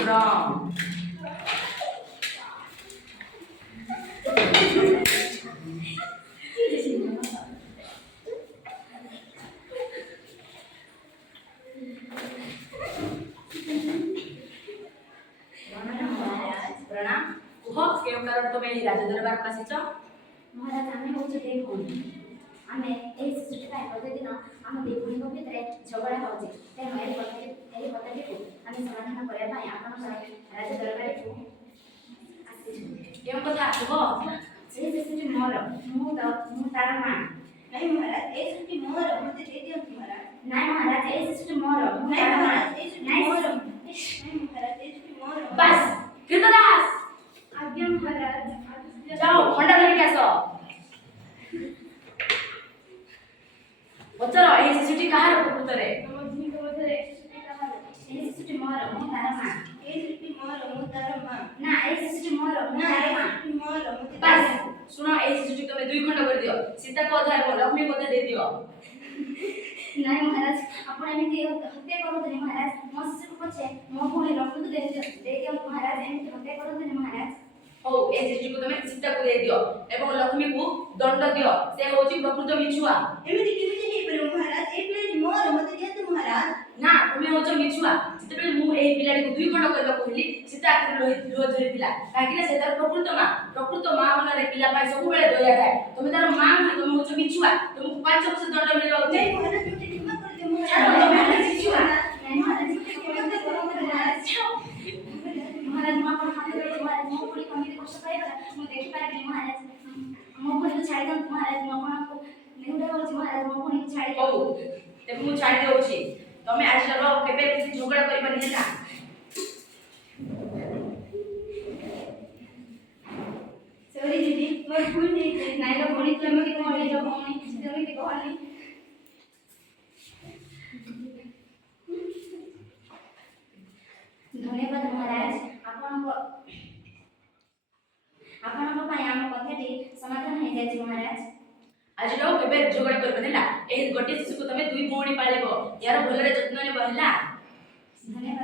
from प्रणाम कुह केउ कारण तुम एही राज दरबार को आसीच महाराज आमे होचे देवभूमि आमे एही सृष्टि पाई प्रतिदिन आम देवभूमि को भितरे झगड़ा होचे तेणु एही कथाटी को आमे समाधान करबा पाई आपण राज दरबार को आसीछु केउ कथा कुह एही सृष्टि मोर मु तार मां नहीं महाराज ए सृष्टि मोर मते दे दियो महाराज नहीं महाराज एही सृष्टि मोर मु नहीं तार मां महाराज ए सृष्टि मोर नहीं महाराज ए सृष्टि मोर बस कृतदास आज्ञा महाराज जाओ खंडा धरि के आसो पचर एही सृष्टि कहार प्रकृत रे नवधुनी को मधरे सृष्टि कहार एही सृष्टि मोर मु तार मां ए सृष्टि मोर मु तार मां ना एही सृष्टि मोर मु ना तार ए मां सृष्टि मोर मते बस सुनो एही सृष्टि तुम दुई खंड कर दियो सीता को अधा और लक्ष्मी को अधा दे दियो नहीं महाराज आपण एमिति हत्या करत नहीं महाराज मो शिशु को पछे मो भूमि रक्त दे दियो महाराज एमिति हत्या करत नहीं महाराज ओ ए सृष्टि को तुम सीता को दे दियो एवं लक्ष्मी को दंड दियो से होची प्रकृत मिछुआ एमिति केमिति हे परम महाराज ए पिलाटी मोर मते दियो तो महाराज ना तुम होचो मिछुआ जेतेबेले मु एही पिलाटी को दुई खंड करबा कहली सीता आखिर लोह धरिथिला काहेकि से तार प्रकृत मां मनरे पिला पाई सब बेले दया थाए तुम तार मां नुहे तुम होचो मिछुआ तुमको 5 वर्ष दंड मिलबा नहीं उचित महाराज मते क्षमा कर दे छाड़ो महाराज तुम मिछुआ नहीं महाराज केमिति करत महाराज महाराज मो आपण हाथ दे महाराज मो पुरी कमी कष्ट पाइबा मु देखि पाइ महाराज मो पुरी छाड़ी दम महाराज मो आपण को नेउडा होची महाराज मो पुरी छाड़ी ओ तेबे मु छाड़ी देउची तमे आज चलो केबे किसी झगड़ा करबा नहीं ना सॉरी दीदी मोर भूल नहीं नाइलो पुरी तुम के कोनी जो कोनी तुम के कोनी धन्यवाद महाराज आपनको पाई आम कथाटी समाधान हो जाय महाराज आज लो केबे झगड़ा करबा नहीं ना एही गोटे शिशु को तमे दुई भौणी पालेबो यार भलरे जत्न ने बहला धन्यवाद